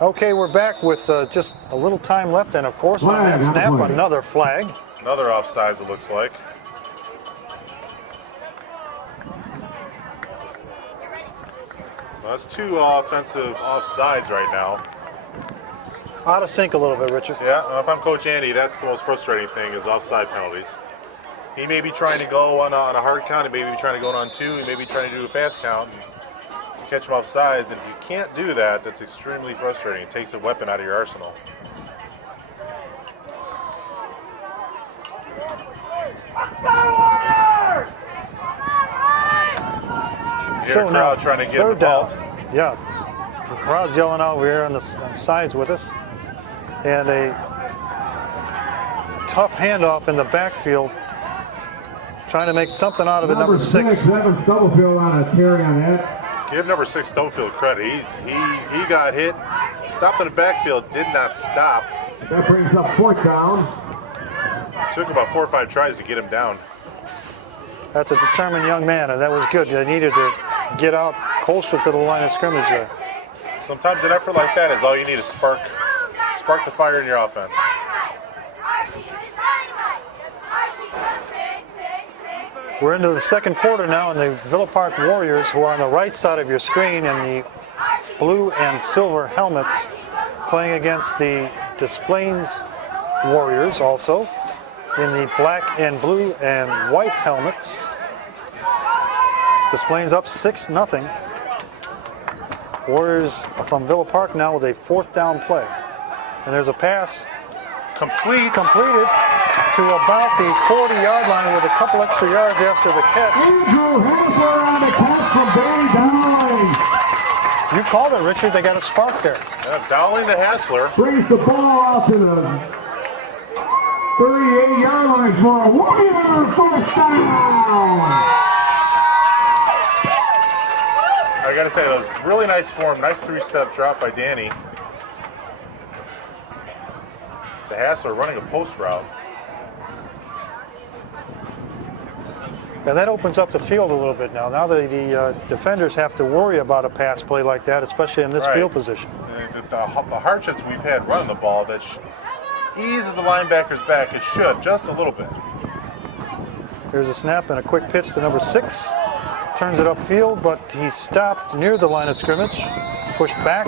Okay, we're back with just a little time left, and of course on that snap, another flag. Another offsides, it looks like. So that's two offensive offsides right now. Out of sync a little bit, Richard. Yeah, if I'm Coach Andy, that's the most frustrating thing is offside penalties. He may be trying to go on a hard count, he may be trying to go on two, he may be trying to do a fast count and catch him offsides. And if you can't do that, that's extremely frustrating. It takes a weapon out of your arsenal. So now trying to get third down. involved. Yeah, the crowd's yelling out over here on the sides with us. And a tough handoff in the backfield. Trying to make something out of it, number 6. Stubblefield on a carry on that. Give number 6 Stubblefield credit. He got hit, stopped in the backfield, did not stop. That brings up 4th down. Took about 4 or 5 tries to get him down. That's a determined young man, and that was good. They needed to get out closer to the line of scrimmage there. Sometimes an effort like that is all you need to spark the fire in your offense. We're into the second quarter now, and the Villa Park Warriors, who are on the right side of your screen in the blue and silver helmets, playing against the Des Plaines Warriors also in the black and blue and white helmets. Des Plaines up 6-0. Warriors from Villa Park now with a 4th down play. And there's a pass completed to about the 40-yard line with a couple extra yards after the catch. Andrew Hansler on the catch from Barry Dowling. You called it, Richard. They got a spark there. Yeah, Dowling to Hassler. Brings the ball out to the 38-yard line for a Warrior 1st down. I gotta say, that was really nice form, nice 3-step drop by Danny. To Hassler running a post route. And that opens up the field a little bit now. Now the defenders have to worry about a pass play like that, especially in this field position. The hardships we've had running the ball, that eases the linebackers back. It should, just a little bit. There's a snap and a quick pitch to number 6. Turns it upfield, but he's stopped near the line of scrimmage. Pushed back.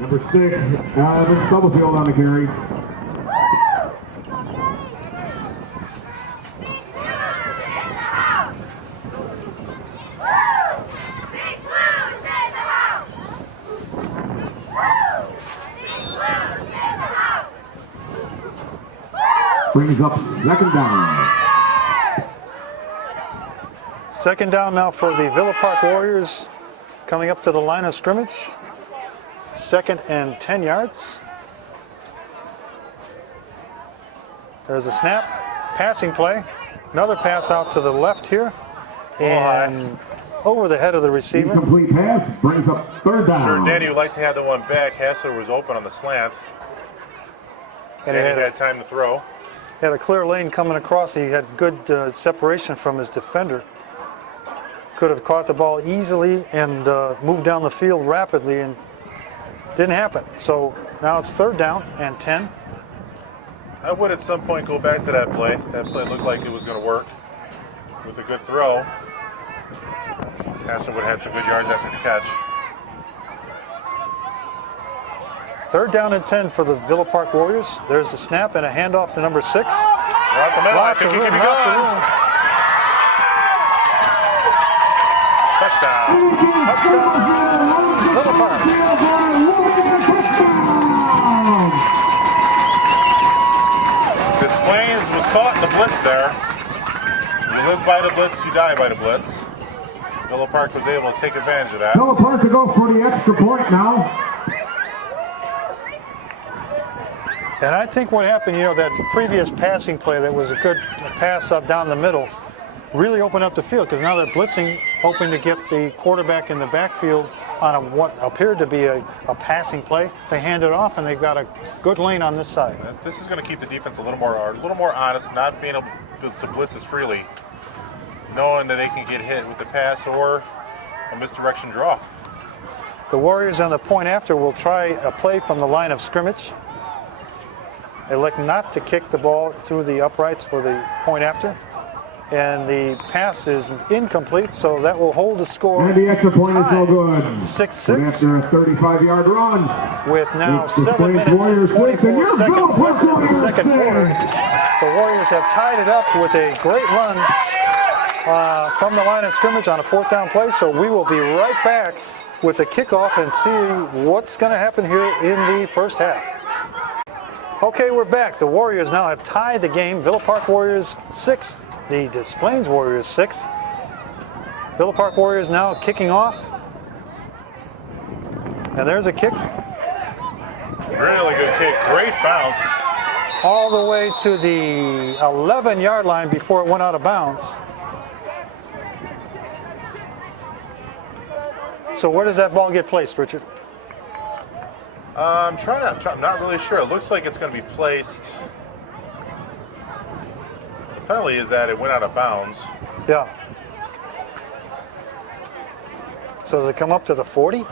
Number 6, Stubblefield on the carry. Brings up 2nd down. 2nd down now for the Villa Park Warriors, coming up to the line of scrimmage. 2nd and 10 yards. There's a snap, passing play. Another pass out to the left here, and over the head of the receiver. Incomplete pass, brings up 3rd down. Sure, Danny would like to have the one back. Hassler was open on the slant. And he had time to throw. Had a clear lane coming across. He had good separation from his defender. Could have caught the ball easily and moved down the field rapidly, and didn't happen. So now it's 3rd down and 10. I would at some point go back to that play. That play looked like it was going to work with a good throw. Hassler would have had some good yards after the catch. 3rd down and 10 for the Villa Park Warriors. There's a snap and a handoff to number 6. Right the middle. Lots of room. Touchdown. Villa Park. Des Plaines was caught in the blitz there. You live by the blitz, you die by the blitz. Villa Park was able to take advantage of that. Villa Park to go for the extra point now. And I think what happened, that previous passing play that was a good pass up down the middle really opened up the field, because now they're blitzing, hoping to get the quarterback in the backfield on what appeared to be a passing play. They hand it off, and they've got a good lane on this side. This is going to keep the defense a little more honest, not being able to blitz as freely, knowing that they can get hit with the pass or a misdirection draw. The Warriors on the point after will try a play from the line of scrimmage. Elect not to kick the ball through the uprights for the point after. And the pass is incomplete, so that will hold the score. And the extra point is no good. 6-6. After a 35-yard run. With now It's 7 minutes Warriors and 24 6, and seconds left in the Warriors second quarter. The Warriors have tied it up with a great run from the line of scrimmage on a 4th down play, so we will be right back with the kickoff and see what's going to happen here in the first half. Okay, we're back. The Warriors now have tied the game. Villa Park Warriors 6, the Des Plaines Warriors 6. Villa Park Warriors now kicking off. And there's a kick. Really good kick, great bounce. All the way to the 11-yard line before it went out of bounds. So where does that ball get placed, Richard? I'm not really sure. It looks like it's going to be placed. The penalty is that it went out of bounds. Yeah. So does it come up to the 40?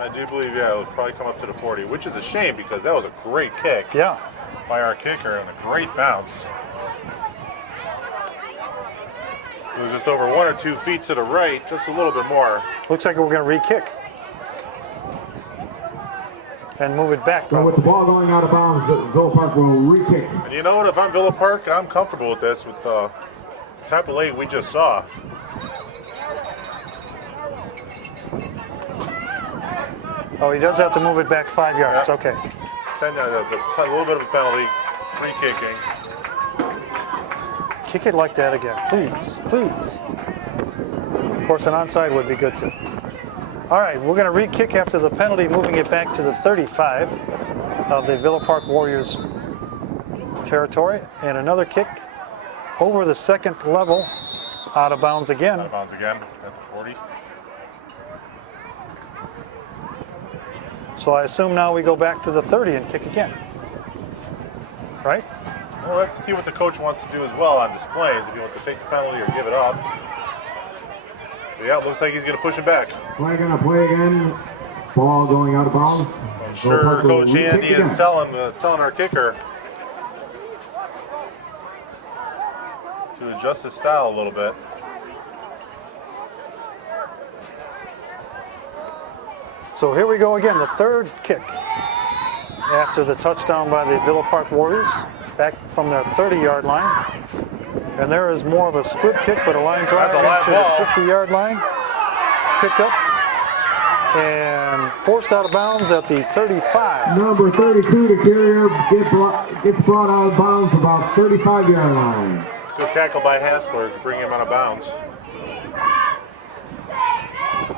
I do believe, yeah, it'll probably come up to the 40, which is a shame because that was a great kick Yeah. by our kicker and a great bounce. It was just over 1 or 2 feet to the right, just a little bit more. Looks like we're going to re-kick. And move it back. So with the ball going out of bounds, Villa Park will re-kick. And you know what? If I'm Villa Park, I'm comfortable with this, with the type of late we just saw. Oh, he does have to move it back 5 yards. Yep. Okay. 10 yards, that's a little bit of a penalty, free kicking. Kick it like that again, please, please. Of course, an onside would be good too. All right, we're going to re-kick after the penalty, moving it back to the 35 of the Villa Park Warriors territory. And another kick over the second level, out of bounds again. Out of bounds again at the 40. So I assume now we go back to the 30 and kick again. Right? We'll have to see what the coach wants to do as well on displays, if he wants to take the penalty or give it up. But yeah, it looks like he's going to push it back. Play going to play again. Ball going out of bounds. I'm sure Coach Andy is telling our kicker to adjust his style a little bit. So here we go again, the third kick after the touchdown by the Villa Park Warriors, back from their 30-yard line. And there is more of a squib kick, but a line drive into the 50-yard line. Picked up and forced out of bounds at the 35. Number 32, the carrier gets brought out of bounds about 35-yard line. Good tackle by Hassler to bring him out of bounds.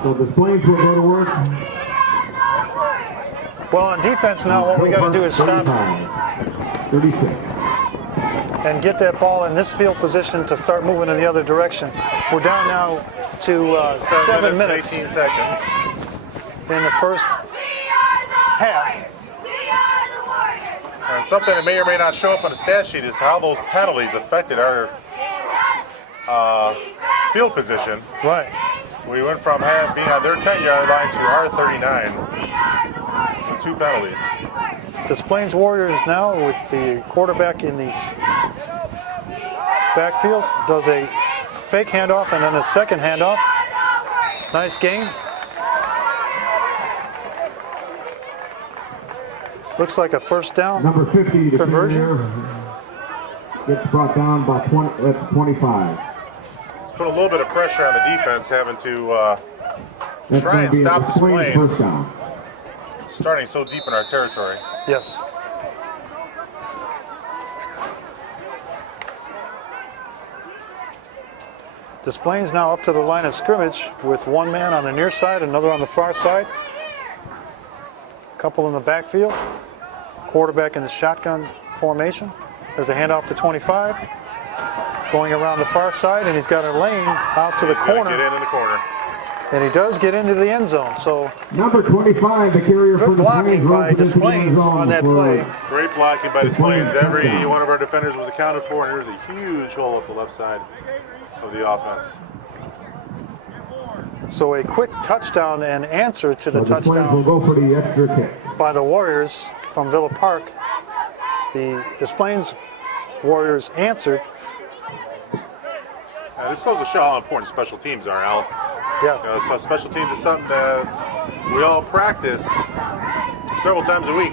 So the Plains will go to work. Well, on defense now, what we got to do is stop 36. and get that ball in this field position to start moving in the other direction. We're down now to 7 minutes 18 seconds. in the first half. And something that may or may not show up on the stat sheet is how those penalties affected our field position. Right. We went from being on their 10-yard line to our 39 with 2 penalties. Des Plaines Warriors now with the quarterback in the backfield does a fake handoff and then a second handoff. Nice game. Looks like a first down. Number 50, the conversion. carrier gets brought down by 25. It's put a little bit of pressure on the defense, having to That's try gonna and be a stop the Plains Plains, first down. starting so deep in our territory. Yes. Des Plaines now up to the line of scrimmage with one man on the near side, another on the far side. Couple in the backfield. Quarterback in the shotgun formation. There's a handoff to 25. Going around the far side, and he's got a lane out to the He's gonna corner. Get in the corner. And he does get into the end zone. So Number 25, the carrier for good the blocking Plains by runs Des into the end Plaines zone on that for- play. Great blocking by the Plains Plains. Every touchdown. one of our defenders was accounted for, and there's a huge hole up the left side of the offense. So a quick touchdown and answer to the So the Flames will touchdown go for the extra kick. by the Warriors from Villa Park. The Des Plaines Warriors answered. This goes to show how important special teams are, Al. Yes. So special teams is something that we all practice several times a week.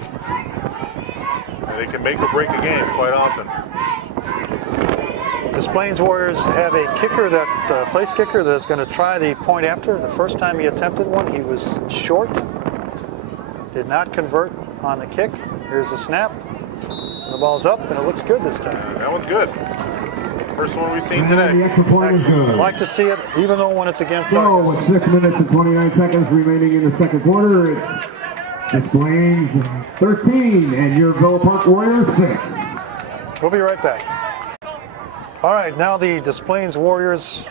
And they can make or break a game quite often. Des Plaines Warriors have a kicker, that place kicker, that's going to try the point after. The first time he attempted one, he was short. Did not convert on the kick. Here's the snap. The ball's up, and it looks good this time. That one's good. First one we've seen And the today. extra point is good. Like to see it, even though when it's against So our. with 6 minutes and 29 seconds remaining in the second quarter, it's Des Plaines 13 and your Villa Park Warriors 6. We'll be right back. All right, now the Des Plaines Warriors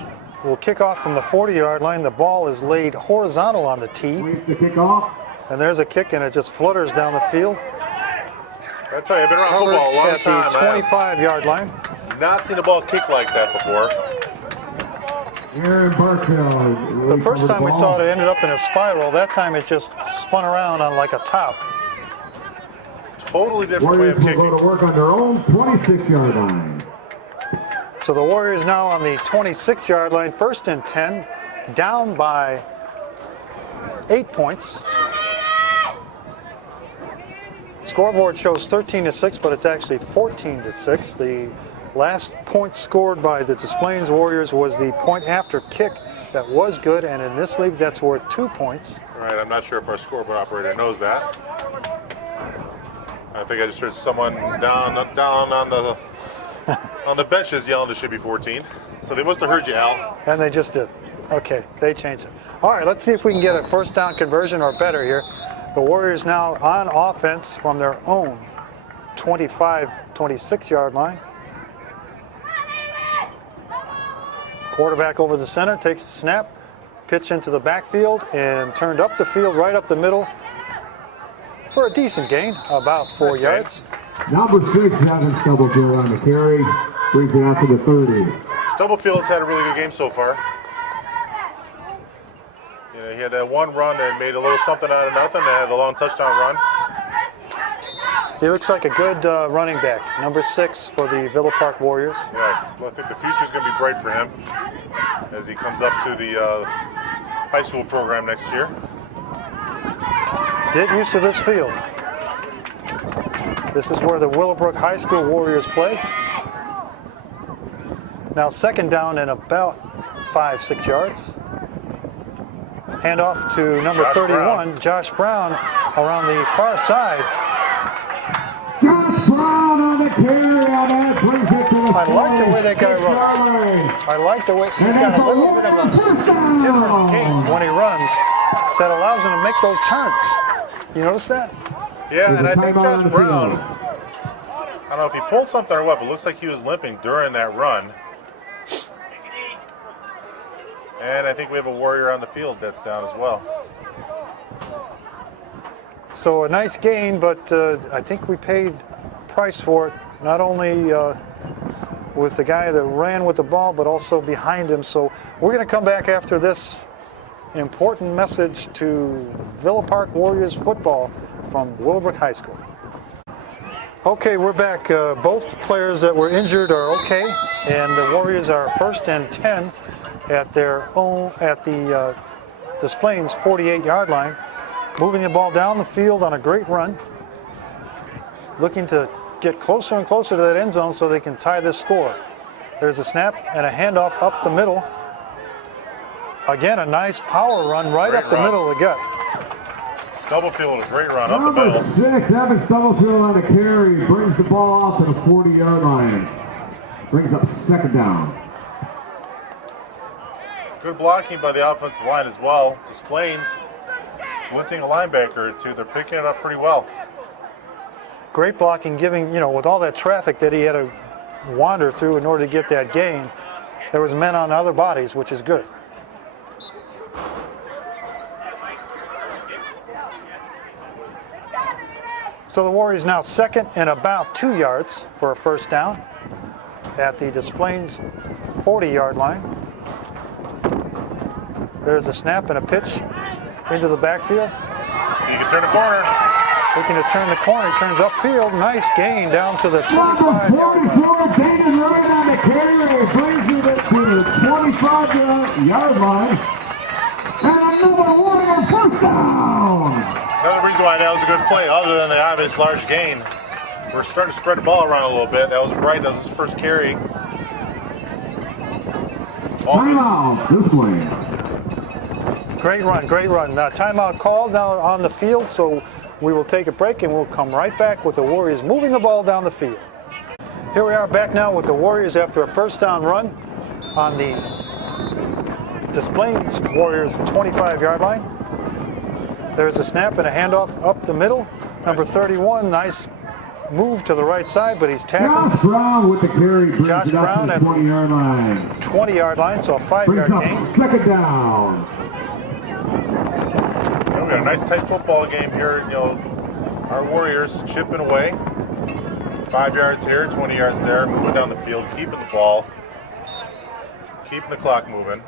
will kick off from the 40-yard line. The ball is laid horizontal on the tee, Waits to kick off. and there's a kick, and it just flutters down the field. I tell you, I've been around Covered football a long at time. the 25-yard line. I've not seen a ball kick like that before. Here in Barksdale. The first time we saw it, it ended up in a spiral. That time it just spun around on like a top. Totally different way Warriors of will kicking. go to work on their own 26-yard line. So the Warriors now on the 26-yard line, 1st and 10, down by 8 points. Scoreboard shows 13-6, but it's actually 14-6. The last point scored by the Des Plaines Warriors was the point after kick that was good, and in this league that's worth 2 points. All right, I'm not sure if our scoreboard operator knows that. I think I just heard someone down on the benches yelling it should be 14. So they must have heard you, Al. And they just did. Okay, they changed it. All right, let's see if we can get a first down conversion or better here. The Warriors now on offense from their own 26-yard line. Quarterback over the center, takes the snap, pitch into the backfield, and turned up the field, right up the middle for a decent gain, about 4 yards. Number 6, Evan Stubblefield on the carry. Brings it out to the 30. Stubblefield's had a really good game so far. You know, he had that one run and made a little something out of nothing. They had the long touchdown run. He looks like a good running back, number 6 for the Villa Park Warriors. Yes, I think the future's going to be bright for him as he comes up to the high school program next year. Get used to this field. This is where the Willowbrook High School Warriors play. Now 2nd down and about 5-6 yards. Handoff to number Josh 31, Josh Brown, around the far side. Josh Brown on the carry on that. Brings it to the I like the way that guy runs. I like the way he's got a little bit of a different gait when he runs that allows him to make those turns. You notice that? Yeah, and I think Timeout Josh on the Brown, field. I don't know if he pulled something or what, but it looks like he was limping during that run. And I think we have a Warrior on the field that's down as well. So a nice gain, but I think we paid a price for it, not only with the guy that ran with the ball, but also behind him. So we're going to come back after this important message to Villa Park Warriors football from Willowbrook High School. Okay, we're back. Both players that were injured are okay, and the Warriors are 1st and 10 at their own at the Des Plaines 48-yard line, moving the ball down the field on a great run, looking to get closer and closer to that end zone so they can tie this score. There's a snap and a handoff up the middle. Again, a nice power run right Great up the run. middle of the gut. Stubblefield, a great run up the Number middle. 6, Evan Stubblefield on the carry. Brings the ball off to the 40-yard line. Brings up 2nd down. Good blocking by the offensive line as well. Des Plaines blitzing a linebacker or two. They're picking it up pretty well. Great blocking, giving, with all that traffic that he had to wander through in order to get that gain. There was men on other bodies, which is good. So the Warriors now 2nd and about 2 yards for a first down at the Des Plaines 40-yard line. There's a snap and a pitch into the backfield. You can turn the corner. Looking to turn the corner, he turns upfield. Nice gain down to the 25-yard line. 44, David Wright on the carry, brings it to the 25-yard line. And another Warrior first down. Another reason why that was a good play, other than the obvious large gain. We're starting to spread the ball around a little bit. That was right. That was his first carry. Timeout this way. Great run, great run. Timeout called now on the field, so we will take a break and we'll come right back with the Warriors moving the ball down the field. Here we are back now with the Warriors after a first down run on the Des Plaines Warriors 25-yard line. There's a snap and a handoff up the middle. Number 31, nice move to the right side, but he's tackled. Josh Brown with the carry, brings Josh it up Brown to at the 20-yard line. 20-yard line, so a Brings 5-yard up gain. second down. We got a nice tight football game here. Our Warriors chipping away. 5 yards here, 20 yards there, moving down the field, keeping the ball, keeping the clock moving.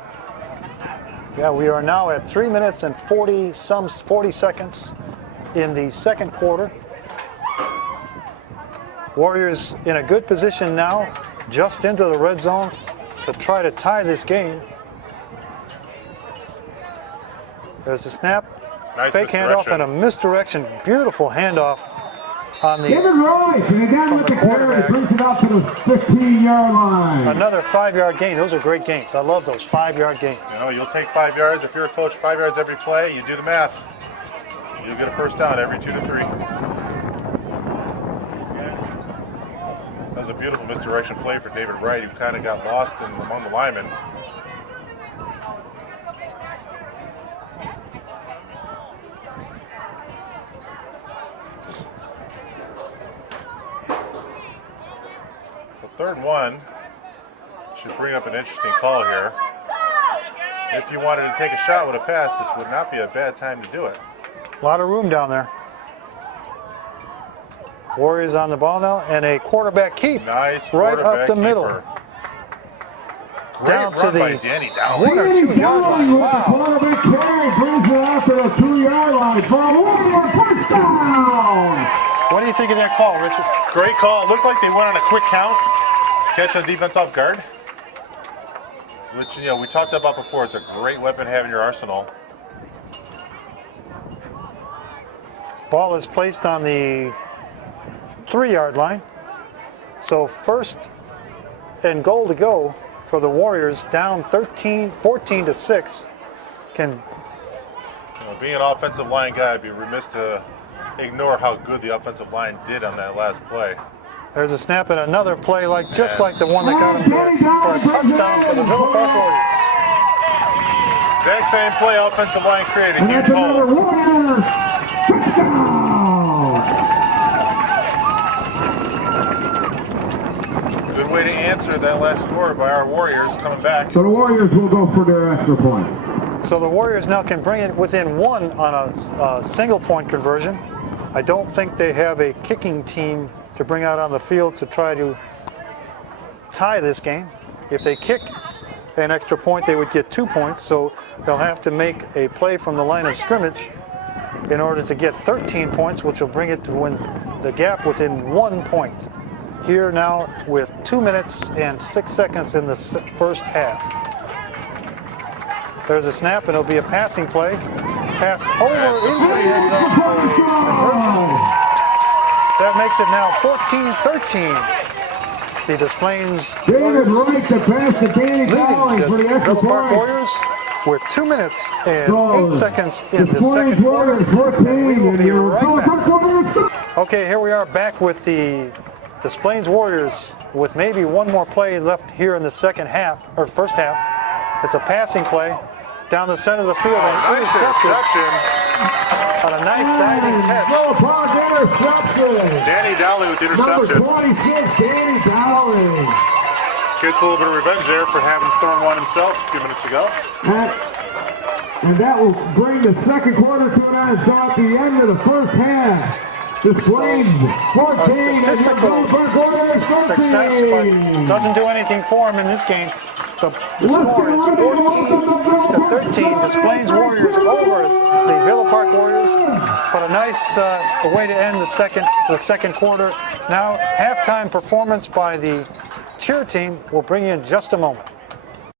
Yeah, we are now at 3 minutes and 40 seconds in the second quarter. Warriors in a good position now, just into the red zone to try to tie this game. There's a snap, Nice fake handoff, and a misdirection. Beautiful handoff on David the Wright, and again from with the the carry, quarterback. brings it out to the 15-yard line. Another 5-yard gain. Those are great gains. I love those 5-yard gains. You'll take 5 yards. If you're a coach, 5 yards every play, you do the math. You'll get a first down every 2 to 3. That was a beautiful misdirection play for David Wright, who kind of got lost among the linemen. Third and 1 should bring up an interesting call here. If you wanted to take a shot with a pass, this would not be a bad time to do it. A lot of room down there. Warriors on the ball now, and a quarterback keep Nice right up the quarterback middle. keeper. Down Great to run by the Danny Dowling. 1 or 2-yard line. With the Wow. quarterback carry, brings it out to the 2-yard line for a Warrior first down. What do you think of that call, Richard? Great call. It looked like they went on a quick count, catch the defense off guard, which we talked about before. It's a great weapon to have in your arsenal. Ball is placed on the 3-yard line. So first and goal to go for the Warriors, down 14 to 6. Being an offensive line guy, I'd be remiss to ignore how good the offensive line did on that last play. There's a snap and another play just like the one that got him for a touchdown for the Villa Park Warriors. Exact same play offensive line created. And Huge that's another hole. Warrior touchdown. Good way to answer that last score by our Warriors coming back. So the Warriors will go for their extra point. So the Warriors now can bring it within 1 on a single point conversion. I don't think they have a kicking team to bring out on the field to try to tie this game. If they kick an extra point, they would get 2 points. So they'll have to make a play from the line of scrimmage in order to get 13 points, which will bring it to the gap within 1 point. Here now with 2 minutes and 6 seconds in the first half. There's a snap, and it'll be a passing play. Passed over into the end zone for a conversion. That makes it now 14-13. The Des Plaines David Wright to pass to Danny Dowling leading for the the extra Villa Park point. Warriors with 2 minutes and 8 seconds in the Des Plaines second quarter. Warriors 14, We will and be your right Villa back. Park Warriors. Okay, here we are back with the Des Plaines Warriors with maybe one more play left here in the second half, or first half. It's a passing play down the center of the field and Nice intercepted interception. on a nice diving catch. Villa Park interception. Danny Dowling with the Number interception. 26, Danny Dowling. Gets a little bit of revenge there for having thrown one himself a few minutes ago. And that will bring the second quarter to an end. So at the end of the first half, Des Plaines 14 and the statistical Villa Park Warriors Success, but 13. doesn't do anything for him in this game. The score is 14-13. Des Plaines Warriors over the Villa Park Warriors. But a nice way to end the second quarter. Now halftime performance by the cheer team will bring you in just a moment.